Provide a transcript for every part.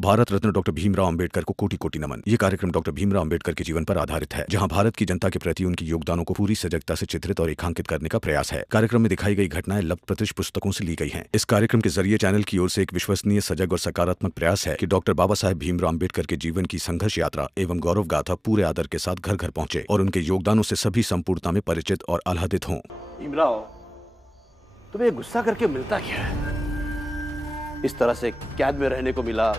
Bharat Ratna doctor Bhimrao Ambedkar को कोटि कोटि नमन। ये कार्यक्रम डॉक्टर भीमराव अंबेडकर के जीवन पर आधारित है, जहां भारत की जनता के प्रति उनके योगदानों को पूरी सजगता से चित्रित और रेखांकित करने का प्रयास है। कार्यक्रम में दिखाई गई घटनाएं लब्ध पुस्तकों से ली गई हैं। इस कार्यक्रम के जरिए चैनल की ओर से एक विश्वसनीय, सजग और सकारात्मक प्रयास है कि डॉक्टर बाबा साहेब भीमराव अंबेडकर के जीवन की संघर्ष यात्रा एवं गौरव गाथा पूरे आदर के साथ घर घर पहुंचे और उनके योगदानों से सभी संपूर्णता में परिचित और आह्लादित हों। भीमराव, तुम्हें गुस्सा करके मिलता क्या है? इस तरह से कैद में रहने को मिला,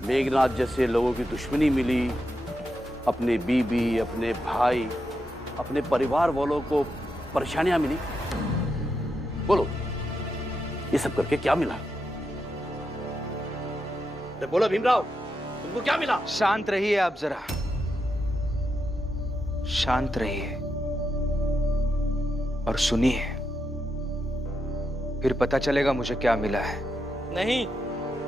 मेघनाथ जैसे लोगों की दुश्मनी मिली, अपने बीबी, अपने भाई, अपने परिवार वालों को परेशानियां मिली। बोलो, ये सब करके क्या मिला? बोलो भीमराव, तुमको क्या मिला? शांत रहिए आप, जरा शांत रहिए और सुनिए, फिर पता चलेगा मुझे क्या मिला है। नहीं,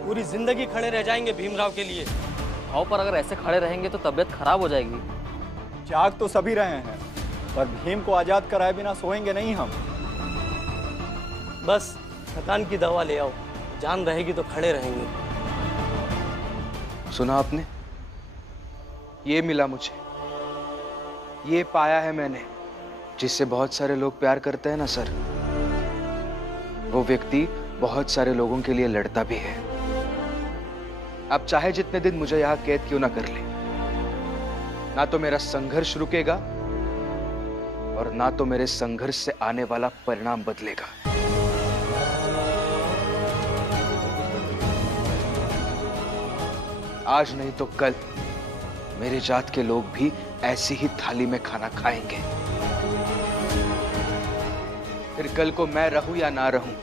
पूरी जिंदगी खड़े रह जाएंगे भीमराव के लिए। घाव पर अगर ऐसे खड़े रहेंगे तो तबीयत खराब हो जाएगी। जाग तो सभी रहे हैं, पर भीम को आजाद कराए बिना सोएंगे नहीं हम। बस थकान की दवा ले आओ, जान रहेगी तो खड़े रहेंगे। सुना आपने? ये मिला मुझे, ये पाया है मैंने, जिससे बहुत सारे लोग प्यार करते हैं ना सर, वो व्यक्ति बहुत सारे लोगों के लिए लड़ता भी है। अब चाहे जितने दिन मुझे यहां कैद क्यों ना कर ले, ना तो मेरा संघर्ष रुकेगा और ना तो मेरे संघर्ष से आने वाला परिणाम बदलेगा। आज नहीं तो कल मेरे जात के लोग भी ऐसी ही थाली में खाना खाएंगे। फिर कल को मैं रहूं या ना रहूं,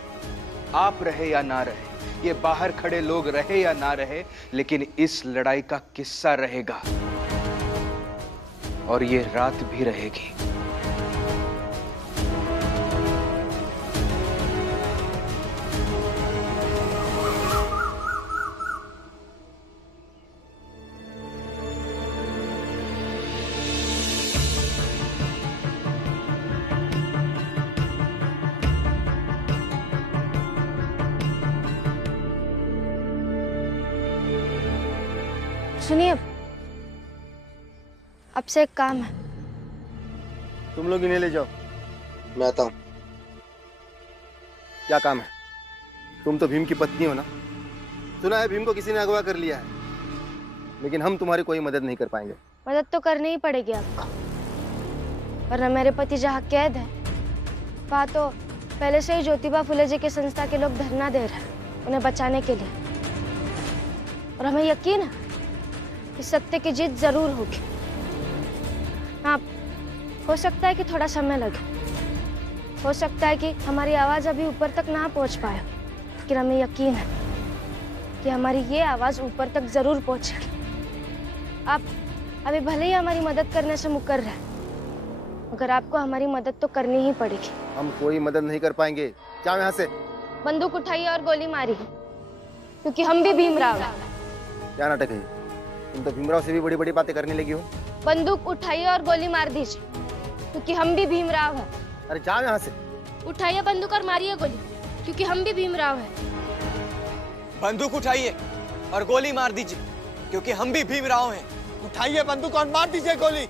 आप रहे या ना रहे, ये बाहर खड़े लोग रहे या ना रहे, लेकिन इस लड़ाई का किस्सा रहेगा और ये रात भी रहेगी। सुनिए, अब से एक काम है। तुम लोग इन्हें ले जाओ। मैं आता हूं। क्या काम है? तुम तो भीम की पत्नी हो ना? सुना है भीम को किसी ने अगवा कर लिया है, लेकिन हम तुम्हारी कोई मदद नहीं कर पाएंगे। मदद तो करनी ही पड़ेगी आपको, वरना मेरे पति जहाँ कैद है वहाँ तो पहले से ही ज्योतिबा फुले जी की संस्था के लोग धरना दे रहे हैं उन्हें बचाने के लिए, और हमें यकीन है कि सत्य की जीत जरूर होगी। हाँ, हो सकता है कि थोड़ा समय लगे, हो सकता है कि हमारी आवाज अभी ऊपर तक ना पहुंच पाए, लेकिन हमें यकीन है कि हमारी ये आवाज ऊपर तक जरूर पहुंचेगी। आप अभी भले ही हमारी मदद करने से मुकर रहे, मगर आपको हमारी मदद तो करनी ही पड़ेगी। हम कोई मदद नहीं कर पाएंगे। जाओ यहाँ से। बंदूक उठाइए और गोली मारिए, क्योंकि हम भी भीमराव हैं। क्या नाटक है? तुम तो भीमराव से भी बड़ी बड़ी बातें करने लगी हो। बंदूक उठाइए और गोली मार दीजिए, क्योंकि हम भी भीमराव हैं। अरे जाओ यहाँ से। उठाइए बंदूक और मारिए गोली, क्योंकि हम भी भीमराव हैं। बंदूक उठाइए और गोली मार दीजिए, क्योंकि हम भी भीमराव हैं। उठाइए बंदूक और मार दीजिए गोली,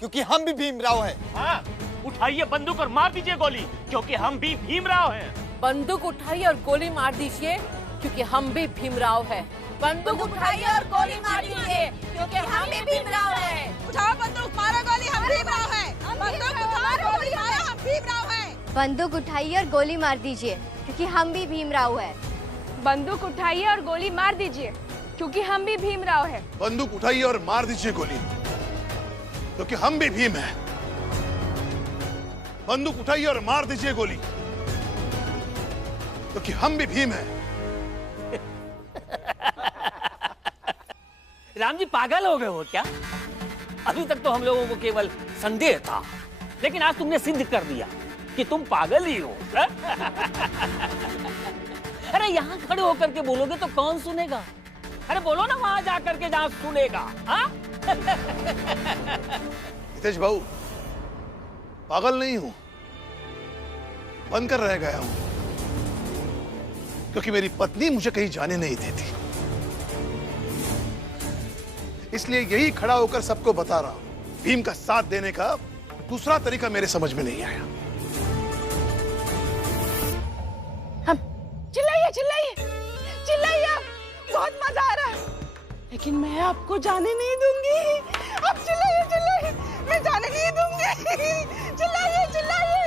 क्योंकि हम भी भीमराव हैं। हाँ, उठाइए बंदूक और मार दीजिए गोली, क्योंकि हम भी भीमराव हैं। बंदूक उठाइए और गोली मार दीजिए, क्योंकि हम भी भीमराव हैं। बंदूक उठाइए और गोली मार दीजिए, क्योंकि हम भी भीमराव हैं। उठाओ बंदूक, मारो गोली, हम भीमराव हैं। बंदूक उठाओ, गोली मारो, हम भीमराव हैं। बंदूक उठाइए और गोली मार दीजिए, क्योंकि हम भी भीमराव हैं। बंदूक उठाइए और गोली मार दीजिए, क्योंकि हम भी भीमराव हैं। बंदूक उठाइए और मार दीजिए गोली, क्योंकि हम भी भीम हैं। बंदूक उठाइए और मार दीजिए गोली, क्योंकि हम भी भीम हैं। राम जी पागल हो गए हो क्या? अभी तक तो हम लोगों को केवल संदेह था, लेकिन आज तुमने सिद्ध कर दिया कि तुम पागल ही हो। अरे यहाँ खड़े होकर के बोलोगे तो कौन सुनेगा? अरे बोलो ना वहां जाकर के, जहां सुनेगा। हाँ? हितेश भाऊ, पागल नहीं हूं, बनकर रह गया हूं, क्योंकि मेरी पत्नी मुझे कहीं जाने नहीं देती। इसलिए यही खड़ा होकर सबको बता रहा हूं। भीम का साथ देने का दूसरा तरीका मेरे समझ में नहीं आया। चिल्लाइए चिल्लाइए चिल्लाइए, आप बहुत मजा आ रहा है, लेकिन मैं आपको जाने नहीं दूंगी। आप चिल्लाइए चिल्लाइए, मैं जाने नहीं दूंगी। चिल्लाइए चिल्लाइए।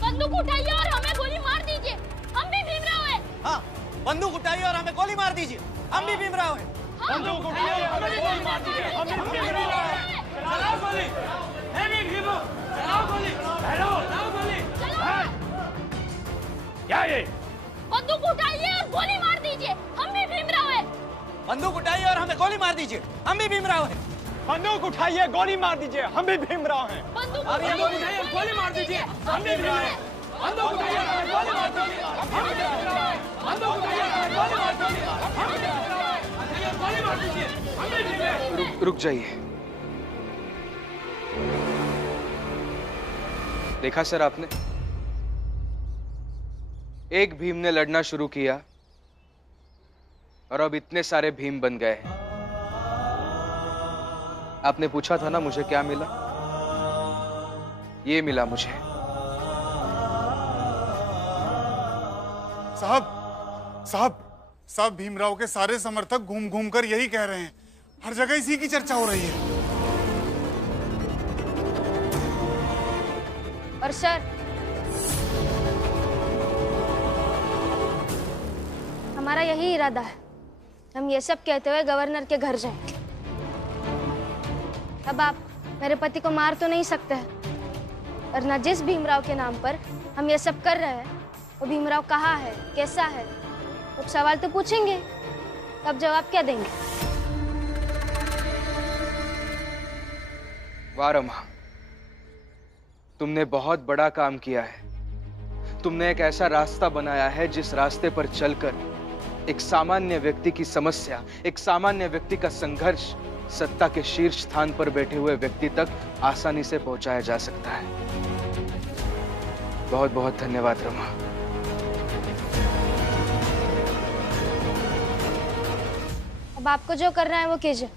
बंदूक उठाइए और हमें गोली मार दीजिए, हम भी भीमराव हैं। हाँ, बंदूक उठाइए और हमें गोली मार दीजिए, हम भी भीमराव हैं। बंदूक उठाइए और हमें गोली मार दीजिए, हम भी भीमराव हैं। चलाओ गोली, मैं भी भीमू, चलाओ गोली, चलाओ गोली। क्या ये? बंदूक उठाइए और गोली मार दीजिए, हम भी भीमराव हैं। बंदूक उठाइए और हमें गोली मार दीजिए, हम भी भीमराव हैं। बंदूक उठाइए, गोली मार दीजिए, हम भी भीमराव हैं। बंदूक उठाइए और गोली मार दीजिए, हम भी भीमराव हैं। बंदूक उठाइए और हमें गोली मार दीजिए, हम भी भीमराव हैं। बंदूक उठाइए और हमें गोली मार दीजिए, हम भी भीमराव हैं। गोली मार दीजिए, हम भी भीमराव हैं। रुक जाइए। देखा सर आपने, एक भीम ने लड़ना शुरू किया और अब इतने सारे भीम बन गए हैं। आपने पूछा था ना मुझे क्या मिला, ये मिला मुझे। साहब भीमराव के सारे समर्थक घूम घूम कर यही कह रहे हैं, हर जगह इसी की चर्चा हो रही है। और सर, हमारा यही इरादा है, हम ये सब कहते हुए गवर्नर के घर जाएंगे। अब आप मेरे पति को मार तो नहीं सकते हैं, और न जिस भीमराव के नाम पर हम ये सब कर रहे हैं वो भीमराव कहाँ है, कैसा है, कुछ सवाल तो पूछेंगे, तब जवाब क्या देंगे? वाह रमा, तुमने बहुत बड़ा काम किया है। तुमने एक ऐसा रास्ता बनाया है जिस रास्ते पर चलकर एक सामान्य व्यक्ति की समस्या, एक सामान्य व्यक्ति का संघर्ष सत्ता के शीर्ष स्थान पर बैठे हुए व्यक्ति तक आसानी से पहुंचाया जा सकता है। बहुत बहुत धन्यवाद रमा। अब आपको जो करना है वो कीजिए,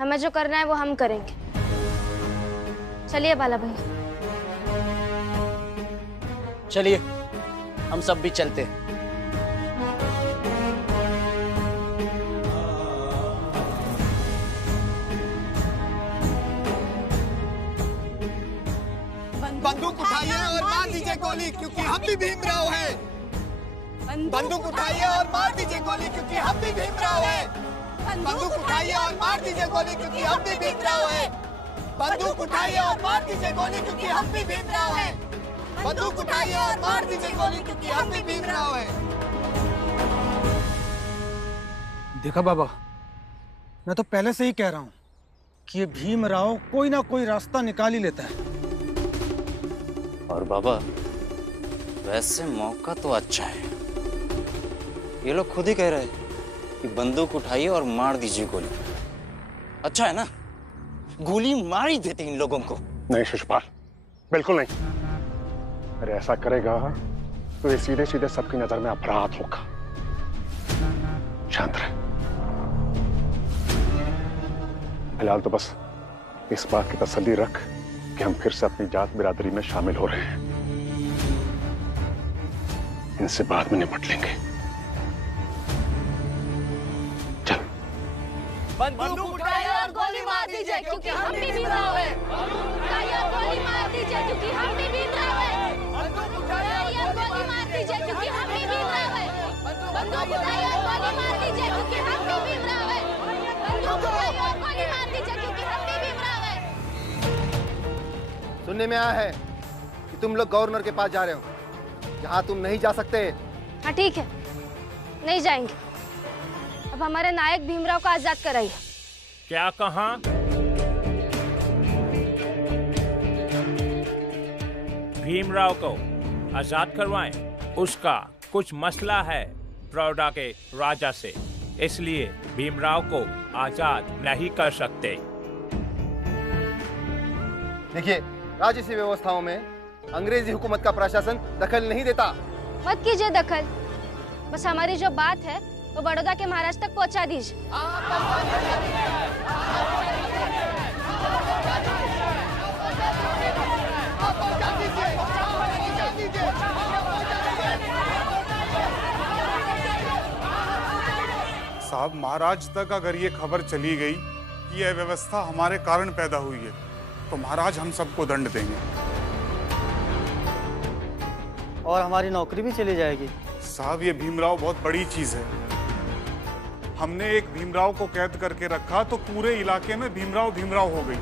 हमें जो करना है वो हम करेंगे। चलिए बाला भैया। चलिए, हम सब भी चलते हैं। बंदूक उठाइए और मार दीजिए गोली, क्योंकि हम भी भीमराव हैं। बंदूक उठाइए और मार दीजिए गोली, क्योंकि हम भी भीमराव हैं। बंदूक उठाइए और मार दीजिए गोली, क्योंकि हम भी भीमराव हैं। बंदूक उठाइए और मार दीजिए गोली, क्योंकि हम भी भीमराव हैं। बंदूक उठाइए और मार दीजिए गोली, क्योंकि हम भी भीमराव हैं। देखा बाबा, मैं तो पहले से ही कह रहा हूं कि ये भीमराव कोई ना कोई रास्ता निकाल ही लेता है। और बाबा, वैसे मौका तो अच्छा है। ये लोग खुद ही कह रहे हैं कि बंदूक उठाइए और मार दीजिए गोली। अच्छा है ना, गोली मार ही देते इन लोगों को। नहीं शिशुपाल, बिल्कुल नहीं। अरे ऐसा करेगा तो ये सीधे सीधे सबकी नजर में अपराध होगा। शांत रहे। फिलहाल तो बस इस बात की तसल्ली रख कि हम फिर से अपनी जात बिरादरी में शामिल हो रहे हैं। इनसे बाद में निपट लेंगे। चल। बंदूक उठाइए और गोली मार दीजिए, क्योंकि हम भी भीमराव हैं। उठाइए और गोली मार दीजिए, क्योंकि हम भी भीमराव हैं। बंदूक उठाइए और गोली मार दीजिए, क्योंकि हम भी भीमराव हैं। बंदूक उठाइए और गोली मार दीजिए, क्योंकि हम भी भीमराव हैं। बंदूक उठाइए और गोली मार दीजिए, क्योंकि हम भी भीमराव हैं। सुनने में आया है कि तुम लोग गवर्नर के पास जा रहे हो, जहां तुम नहीं जा सकते। हाँ ठीक है, नहीं जाएंगे। अब हमारे नायक भीमराव को आजाद कराइए। क्या कहा? भीमराव को आजाद करवाएं? उसका कुछ मसला है बड़ौदा के राजा से, इसलिए भीमराव को आजाद नहीं कर सकते। देखिए, राजसी व्यवस्थाओं में अंग्रेजी हुकूमत का प्रशासन दखल नहीं देता। मत कीजिए दखल, बस हमारी जो बात है वो बड़ौदा के महाराज तक पहुंचा दीजिए। साहब, महाराज तक अगर ये खबर चली गई कि यह व्यवस्था हमारे कारण पैदा हुई है तो महाराज हम सबको दंड देंगे और हमारी नौकरी भी चली जाएगी। साहब, ये भीमराव बहुत बड़ी चीज है। हमने एक भीमराव को कैद करके रखा तो पूरे इलाके में भीमराव भीमराव हो गई।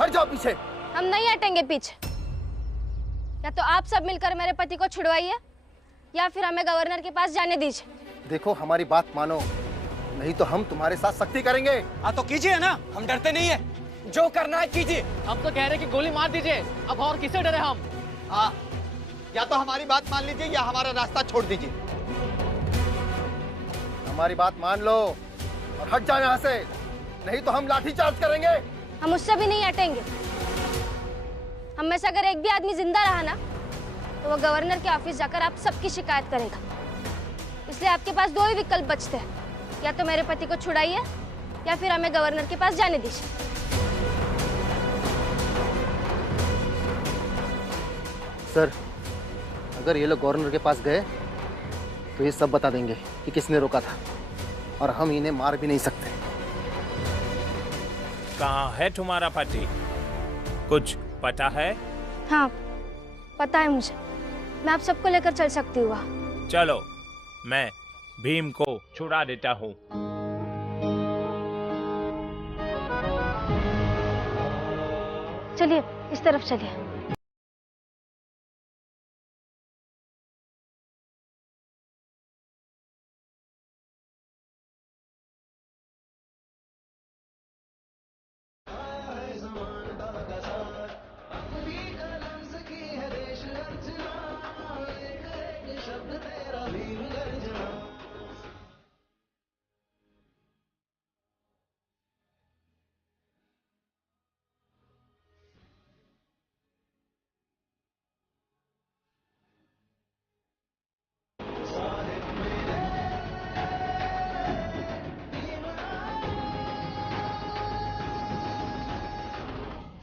हट जाओ पीछे। हम नहीं हटेंगे पीछे। या तो आप सब मिलकर मेरे पति को छुड़वाइए या फिर हमें गवर्नर के पास जाने दीजिए। देखो, हमारी बात मानो, नहीं तो हम तुम्हारे साथ सख्ती करेंगे। हाँ तो कीजिए ना, हम डरते नहीं है, जो करना है कीजिए। हम तो कह रहे कि गोली मार दीजिए, अब और किसे डरे हम। हाँ, या तो हमारी बात मान लीजिए या हमारा रास्ता छोड़ दीजिए। हमारी बात मान लो और हट जाओ यहाँ से, नहीं तो हम लाठीचार्ज करेंगे। हम उससे भी नहीं हटेंगे। हम में से अगर एक भी आदमी जिंदा रहा ना तो वो गवर्नर के ऑफिस जाकर आप सबकी शिकायत करेगा। इसलिए आपके पास दो ही विकल्प बचते हैं, या तो मेरे पति को छुड़ाइए या फिर हमें गवर्नर के पास जाने दीजिए। सर, अगर ये लोग गवर्नर के पास गए तो ये सब बता देंगे कि किसने रोका था, और हम इन्हें मार भी नहीं सकते। कहाँ है तुम्हारा पति? कुछ पता है? हाँ, पता है मुझे। मैं आप सबको लेकर चल सकती हूँ। चलो, मैं भीम को छुड़ा देता हूँ। चलिए, इस तरफ चलिए।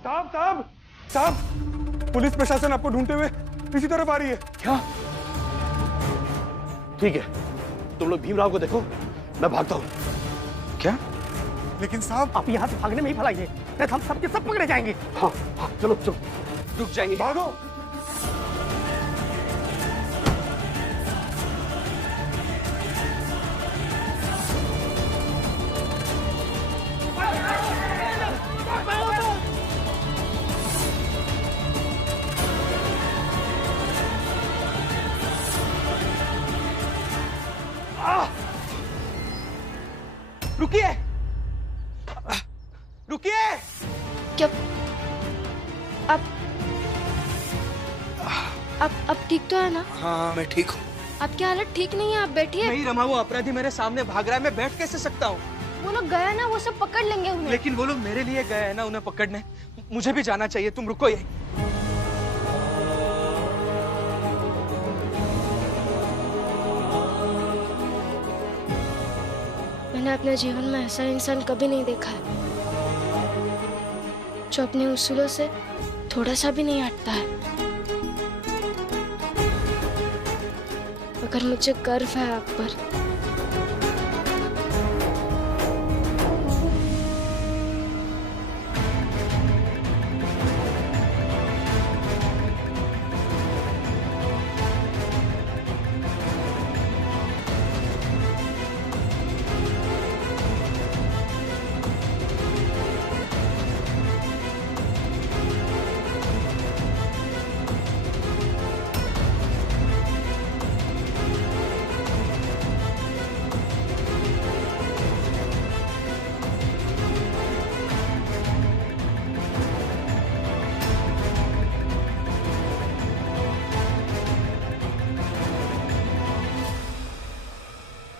साहब साहब साहब, पुलिस प्रशासन आपको ढूंढते हुए इसी तरफ आ रही है। क्या? ठीक है, तुम लोग भीमराव को देखो, मैं भागता हूँ। क्या? लेकिन साहब, आप यहाँ से भागने में ही भलाइए, नहीं तो हम सबके सब पकड़े जाएंगे। हाँ हाँ, चलो चलो, रुक जाएंगे। भागो। रुकिए, रुकिए। क्या अब ठीक तो है ना? हाँ, मैं ठीक हूँ। आपकी हालत ठीक नहीं है, आप बैठिए। नहीं रमा, वो अपराधी मेरे सामने भाग रहा है, मैं बैठ कैसे सकता हूँ? वो लोग गए ना, वो सब पकड़ लेंगे उन्हें। लेकिन वो लोग मेरे लिए गए हैं ना उन्हें पकड़ने, मुझे भी जाना चाहिए। तुम रुको यहीं। मैंने अपने जीवन में ऐसा इंसान कभी नहीं देखा है जो अपने उसूलों से थोड़ा सा भी नहीं हटता है। मगर मुझे गर्व है आप पर।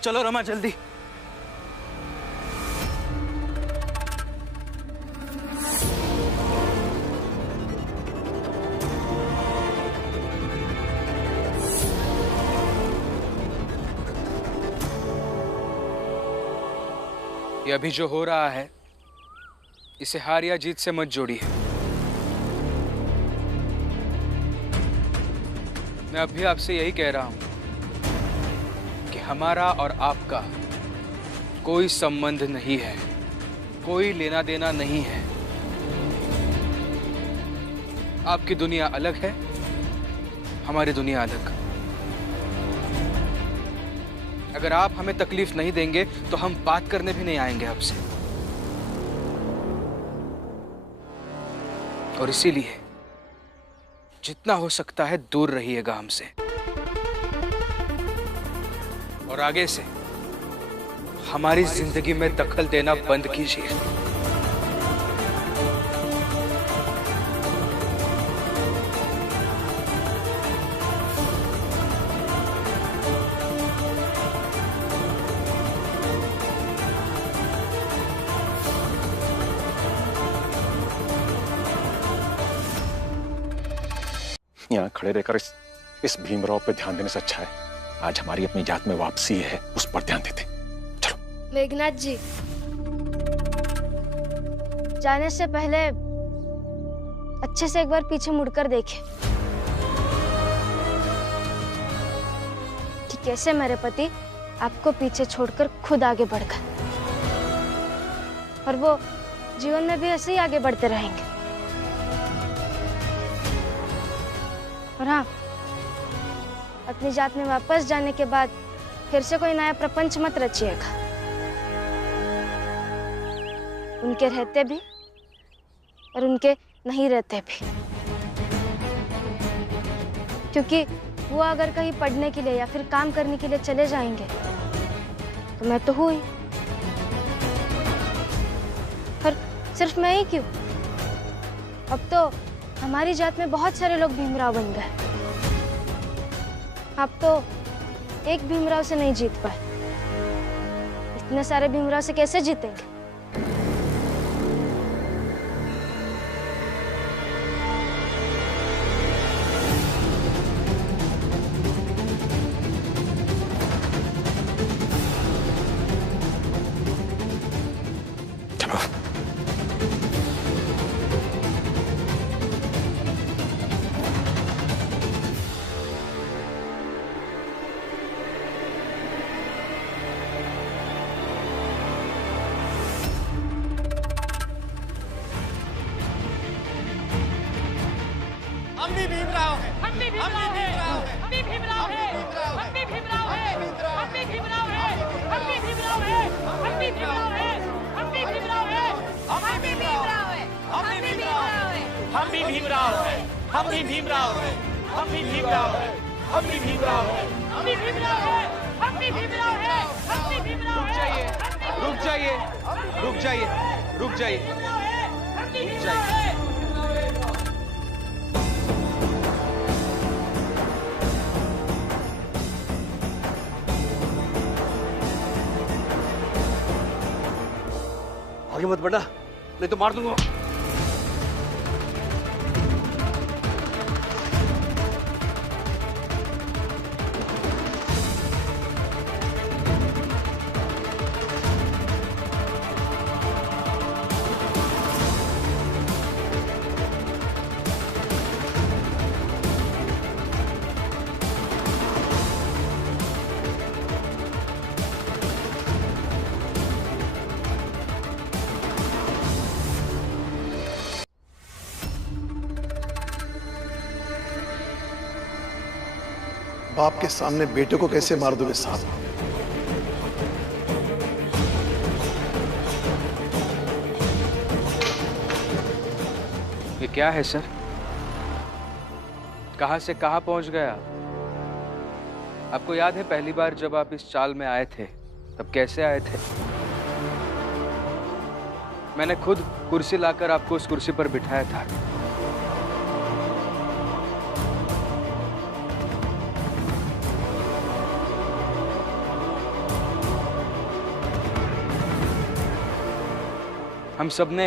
चलो रमा, जल्दी। कि अभी जो हो रहा है इसे हार या जीत से मत जोड़िए। मैं अभी आपसे यही कह रहा हूं कि हमारा और आपका कोई संबंध नहीं है, कोई लेना देना नहीं है। आपकी दुनिया अलग है, हमारी दुनिया अलग। अगर आप हमें तकलीफ नहीं देंगे तो हम बात करने भी नहीं आएंगे आपसे। और इसीलिए जितना हो सकता है दूर रहिएगा हमसे, और आगे से हमारी जिंदगी में दखल देना बंद कीजिए। यहाँ खड़े रहकर इस भीमराव पे ध्यान देने से अच्छा है आज हमारी अपनी जात में वापसी है, उस पर ध्यान देते। मेघनाथ जी, जाने से पहले अच्छे से एक बार पीछे मुड़कर देखें कि कैसे मेरे पति आपको पीछे छोड़कर खुद आगे बढ़ गए, और वो जीवन में भी ऐसे ही आगे बढ़ते रहेंगे। और हाँ, अपनी जात में वापस जाने के बाद फिर से कोई नया प्रपंच मत रचिएगा। उनके रहते भी और उनके नहीं रहते भी, क्योंकि वो अगर कहीं पढ़ने के लिए या फिर काम करने के लिए चले जाएंगे तो मैं तो हूँ ही। और सिर्फ मैं ही क्यों, अब तो हमारी जात में बहुत सारे लोग भीमराव बन गए। आप तो एक भीमराव से नहीं जीत पाए, इतने सारे भीमराव से कैसे जीतेंगे? हम भी भीमराव हैं, हम भी भीमराव हैं, हम भी भीमराव हैं, हम भी भीमराव हैं, हम भी भीमराव हैं, हम भी भीमराव हैं, हम भी भीमराव हैं, हम भी भीमराव हैं, हम भी भीमराव हैं, हम भी भीमराव हैं, हम भी भीमराव हैं, हम भी भीमराव हैं, हम भी भीमराव हैं, हम भी भीमराव हैं, हम भी भीमराव हैं, हम भी भीमराव हैं, हम भी भीमराव हैं। रुक जाइए, रुक जाइए, रुक जाइए, रुक जाइए। आगे मत बढ़ना, नहीं तो मार दूंगा। बाप के सामने बेटे को कैसे मार दोगे साहब? ये क्या है सर? कहां से कहां पहुंच गया? आपको याद है पहली बार जब आप इस चाल में आए थे तब कैसे आए थे? मैंने खुद कुर्सी लाकर आपको उस कुर्सी पर बिठाया था। हम सबने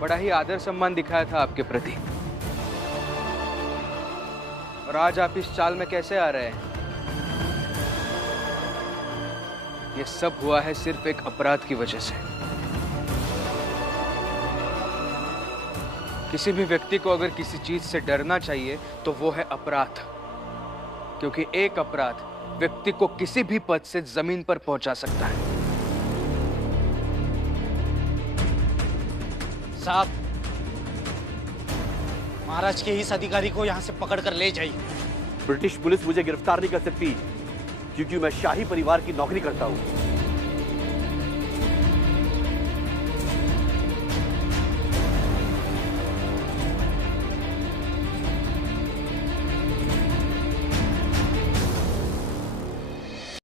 बड़ा ही आदर सम्मान दिखाया था आपके प्रति, और आज आप इस चाल में कैसे आ रहे हैं? ये सब हुआ है सिर्फ एक अपराध की वजह से। किसी भी व्यक्ति को अगर किसी चीज से डरना चाहिए तो वो है अपराध, क्योंकि एक अपराध व्यक्ति को किसी भी पद से जमीन पर पहुंचा सकता है। साहब, महाराज के इस अधिकारी को यहाँ से पकड़ कर ले जाइए। ब्रिटिश पुलिस मुझे गिरफ्तार नहीं कर सकती, क्योंकि मैं शाही परिवार की नौकरी करता हूं।